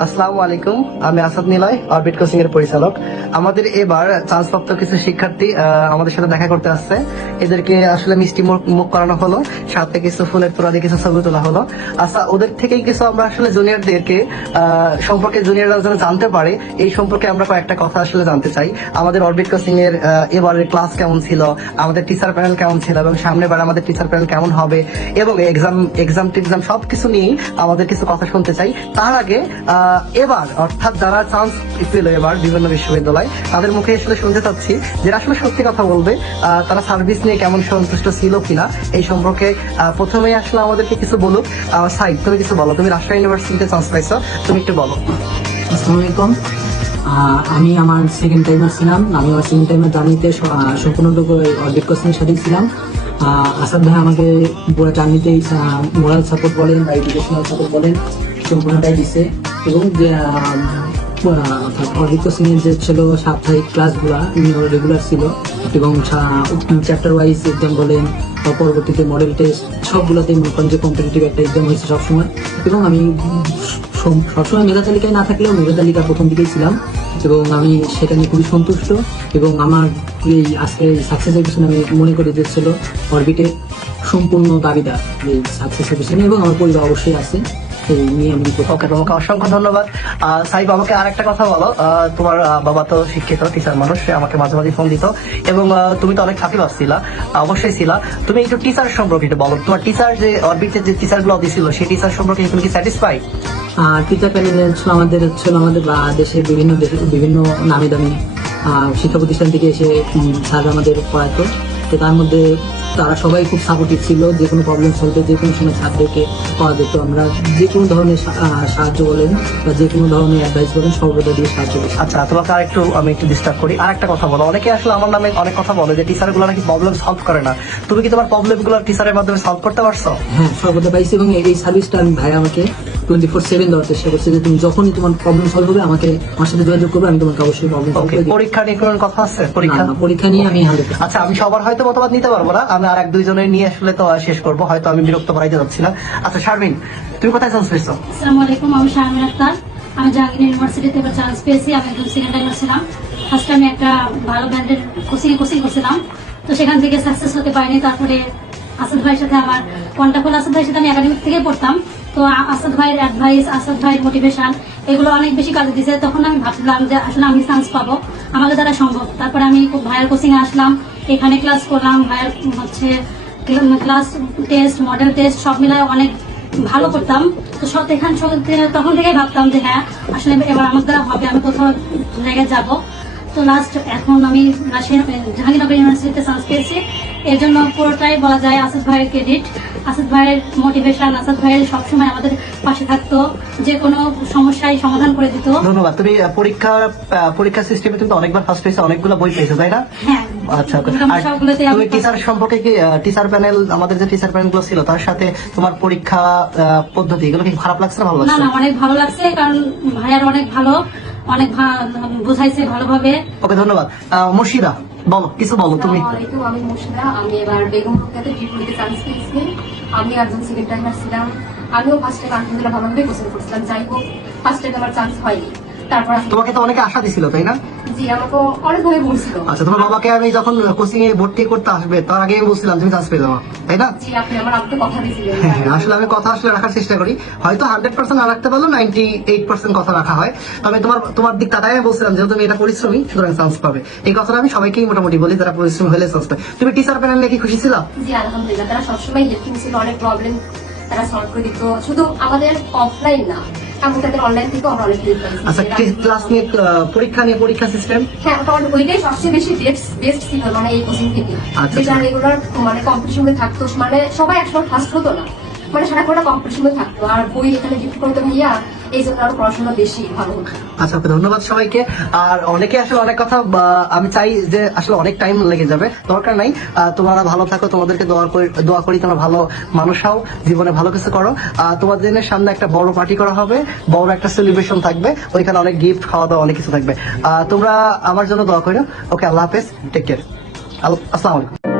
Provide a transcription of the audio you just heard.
আসসালামু আলাইকুম আমি আসাদ নিলয় অরবিট কোচিং এর পরিচালক। আমাদের এবার চান্সপ্রাপ্ত কিছু শিক্ষার্থী আমাদের সাথে দেখা করতে আসছে। এদেরকে আসলে মিষ্টি মুখ করানো হলো সাথে কিছু ফুলের তোলা দিয়ে কিছু ছবি তোলা হলো। আচ্ছা ওদের থেকেই কিছু আমরা আসলে জুনিয়রদেরকে সম্পর্কে জুনিয়ররা যেন জানতে পারে এই সম্পর্কে আমরা কয়েকটা কথা আসলে জানতে চাই। আমাদের অরবিট কোচিং এর এবারের ক্লাস কেমন ছিল আমাদের টিচার প্যানেল কেমন ছিল এবং সামনে বার আমাদের টিচার প্যানেল কেমন হবে এবং এক্সাম এক্সাম টেক্সাম সবকিছু নিয়েই আমাদের কিছু কথা শুনতে চাই। তার আগে আহ, এবার, অর্থাৎ যারা চান্স পেল এবার বিভিন্ন বিশ্ববিদ্যালয়, তাদের মুখে আসলে শুনতে চাচ্ছি যে আসলে সত্যি কথা বলবে তারা সার্ভিস নিয়ে কেমন সন্তুষ্ট ছিল কিনা, এই সম্পর্কে প্রথমে আসলে আমাদেরকে কিছু বলুক। সাইড তুমি কিছু বলো। তুমি রাজশাহী ইউনিভার্সিটিতে চান্স পাইছো, তুমি একটু বলো। আসসালামু আলাইকুম। আমি আমার সেকেন্ড টাইমার ছিলাম। আমি আমার সেকেন্ড টাইমার জার্নিতে সম্পূর্ণটুকু অরবিট কোচিংয়ের সাথেই ছিলাম। আসাদ ভাই আমাকে পুরো জার্নিতেই মোরাল সাপোর্ট বলেন বা এডুকেশনাল সাপোর্ট বলেন, সম্পূর্ণটাই দিছে। এবং, যে অরবিট কোচিং যে ছিল সাপ্তাহিক ক্লাসগুলো রেগুলার ছিল, এবং চ্যাপ্টার ওয়াইজ এক্সাম বলেন পরবর্তীতে মডেল টেস্ট সবগুলোতেই মনে করেন যে কম্পিটিটিভ একটা এক্সাম হয়েছে সবসময়। এবং আমি সবসময় মেধা তালিকায় না থাকলেও মেধা তালিকা প্রথম দিকেই ছিলাম, এবং আমি সেটা নিয়ে খুবই সন্তুষ্ট, এবং আমার এই আজকে সাকসেসের পিছনে আমি মনে করি যে ছিল অরবিটে সম্পূর্ণ দাবিদার এই সাকসেসের পিছনে, এবং আমার পরিবার অবশ্যই আছে। এই ওকে তোমাকে অসংখ্য ধন্যবাদ। সাইব আমাকে আর একটা কথা বলো। তোমার বাবা তো শিক্ষিত টিচার মানুষ আমাকে মাঝে মাঝে ফোন দিত। এবং তুমি তো অনেক সাথী ছিলা অবশ্যই ছিলা। তুমি একটু টিচার সম্পর্কে একটু বলো। তোমার টিচার যে অরবিটের যে টিচারগুলো দিছিল সেই টিচার সম্পর্কে তুমি কি স্যাটিসফাই আর টিচার আমাদের ছিল আমাদের দেশের বিভিন্ন বিভিন্ন নামি দামি আহ, শিক্ষা প্রতিষ্ঠান থেকে এসে স্যার আমাদের পড়াতো তো তার মধ্যে তারা সবাই খুব সাপোর্টিভ ছিল যে কোনো প্রবলেম সলভে যে কোনো সময় ছাত্রকে পাওয়া যেত। আমরা যে কোনো ধরনের সাহায্য বলেন বা যে কোনো ধরনের অ্যাডভাইস বলেন সর্বদা দিয়ে সাহায্য করি আচ্ছা তোমাকে আর একটু আমি একটু ডিস্টার্ব করি। আর একটা কথা বলো। অনেকে আসলে আমার নামে অনেক কথা বলে যে টিচারগুলো নাকি প্রবলেম সলভ করে না। তুমি কি তোমার প্রবলেমগুলো টিচারের মাধ্যমে সলভ করতে পারছ? হ্যাঁ সর্বদা পাইছি এবং এই সার্ভিসটা আমি ভাই আমাকে টোয়েন্টি ফোর সেভেন দেওয়ার চেষ্টা করছি যে তুমি যখনই তোমার প্রবলেম সলভ হবে আমাকে আমার সাথে যোগাযোগ করবে আমি তোমাকে অবশ্যই প্রবলেম সলভ করে পরীক্ষা নিয়ে কোনো কথা আছে? পরীক্ষা? পরীক্ষা নিয়ে আমি আচ্ছা আমি সবার হয়তো মতামত নিতে পারব না। আমি আর এক দুইজনের নিয়ে আসলে তো শেষ করব হয়তো আমি বিরক্ত করাইতে যাচ্ছি না। আচ্ছা শারমিন তুমি কোথায় চান্স পেয়েছ? আসসালামু আলাইকুম আমি শারমিন আক্তার। আমি জাহাঙ্গীর ইউনিভার্সিটিতে এবার চান্স পেয়েছি। আমি একদম সেকেন্ড টাইমার ছিলাম। ফার্স্ট আমি একটা ভালো ব্র্যান্ডের কোচিং কোচিং করছিলাম। তো সেখান থেকে সাকসেস হতে পারিনি। তারপরে আসাদ ভাইয়ের সাথে আমার কন্ট্যাক্ট হলো। আসাদ ভাইয়ের সাথে আমি একাডেমিক থেকে পড়তাম। তো আসাদ ভাইয়ের অ্যাডভাইস আসাদ ভাইয়ের মোটিভেশন এগুলো অনেক বেশি কাজে দিয়েছে। তখন আমি ভাবলাম যে আসলে আমি চান্স পাবো। আমাকে দ্বারা সম্ভব। তারপরে আমি ভাইয়ের কোচিং আসলাম। এখানে ক্লাস করলাম। ভাইয়ের হচ্ছে ক্লাস টেস্ট মডেল টেস্ট সব মিলায় অনেক ভালো করতাম। তো সব এখান থেকে- তখন থেকেই ভাবতাম যে হ্যাঁ আসলে এবার আমার দ্বারা হবে। আমি কোথাও জায়গায় যাব। তো লাস্ট এখন আমি জাহাঙ্গীরনগর ইউনিভার্সিটিতে চান্স পেয়েছি। এর জন্য পুরোটাই বলা যায় আসাদ ভাইয়ের ক্রেডিট আসাদ ভাইয়ের মোটিভেশন আসাদ ভাইয়ের সবসময় আমাদের পাশে থাকতো। যে কোনো সমস্যায় সমাধান করে দিত। ধন্যবাদ। তুমি পরীক্ষা পরীক্ষা সিস্টেমে তুমি অনেকবার ফার্স্ট পেয়েছ অনেকগুলো বই পেয়েছ তাই না? আচ্ছা তুমি টিচার সম্পর্কে কি টিচার প্যানেল আমাদের যে টিচার প্যানেলগুলো ছিল তার সাথে তোমার পরীক্ষা পদ্ধতি এগুলো কি খারাপ লাগছে না ভালো লাগছে না অনেক ভালো লাগছে কারণ ভাইয়ার অনেক ভালো। অনেক ভা- বুঝাইছে ভালোভাবে। ওকে ধন্যবাদ। মুর্শিদা বলো কিছু বলো তুমি। আমি মুর্শিদা। আমি এবার বেগম রোকেয়াতে বিপরীতে চান্স পেয়েছি। আমি একজন সেকেন্ড টাইমার ছিলাম। আমিও ফার্স্ট টাইম আলহামদুলিল্লাহ ভালোভাবে কোচিং করছিলাম। যাই হোক ফার্স্ট টাইম আমার চান্স হয়নি। তারপর তোমাকে তো অনেকে আশা দিছিল তাই না? জি আমাকে অনেকভাবে বলছিল। আচ্ছা তোমার বাবাকে আমি যখন কোচিং এ ভর্তি করতে আসবে তার আগে আমি বলছিলাম তুমি চান্স পেয়ে যাব তাই না? জি আপনি আমার আপনি কথা দিয়েছিলেন হ্যাঁ, হ্যাঁ, আসলে আমি কথা আসলে রাখার চেষ্টা করি। হয়তো হান্ড্রেড পার্সেন্ট না রাখতে পারলেও নাইনটি এইট পার্সেন্ট কথা রাখা হয়। তবে তোমার তোমার দিক তাই আমি বলছিলাম যেহেতু তুমি এটা পরিশ্রমী সুতরাং চান্স পাবে। এই কথাটা আমি সবাইকেই মোটামুটি বলি যারা পরিশ্রম হলে চান্স পায়। তুমি টিচার প্যানেল কি খুশি ছিল? জি আলহামদুলিল্লাহ তারা সবসময় হেল্পিং ছিল অনেক প্রবলেম তারা সলভ করে দিত। শুধু আমাদের অফলাইন না এমন তাদের অনলাইন থেকেও আমরা অনেক হেল্প আচ্ছা ক্লাস নিয়ে পরীক্ষা নিয়ে পরীক্ষা সিস্টেম হ্যাঁ ওইটাই সবচেয়ে বেশি বেস্ট বেস্ট ছিল মানে এই কোচিং থেকে। আচ্ছা, যেটা আচ্ছা। রেগুলার মানে কম্পিটিশন থাকতো মানে সবাই একসময় ফার্স্ট হতো না। মানে সারাক্ষণ কম্পিটিশনে থাকতো। আর বই এখানে গিফট করতাম ভাইয়া এই জন্য আরও পড়াশোনা বেশি ভালো আচ্ছা ধন্যবাদ সবাইকে। আর অনেকে আসলে অনেক কথা আমি চাই যে আসলে অনেক টাইম লেগে যাবে। দরকার নাই। তোমরা ভালো থাকো, তোমাদেরকে দোয়া করি তোমরা ভালো মানুষ হও, জীবনে ভালো কিছু করো। তোমাদের সামনে একটা বড় পার্টি করা হবে, বড় একটা সেলিব্রেশন থাকবে, ওইখানে অনেক গিফট খাওয়া দাওয়া অনেক কিছু থাকবে। তোমরা আমার জন্য দোয়া করো ওকে আল্লাহ হাফেজ টেক কেয়ার আসসালামু আলাইকুম।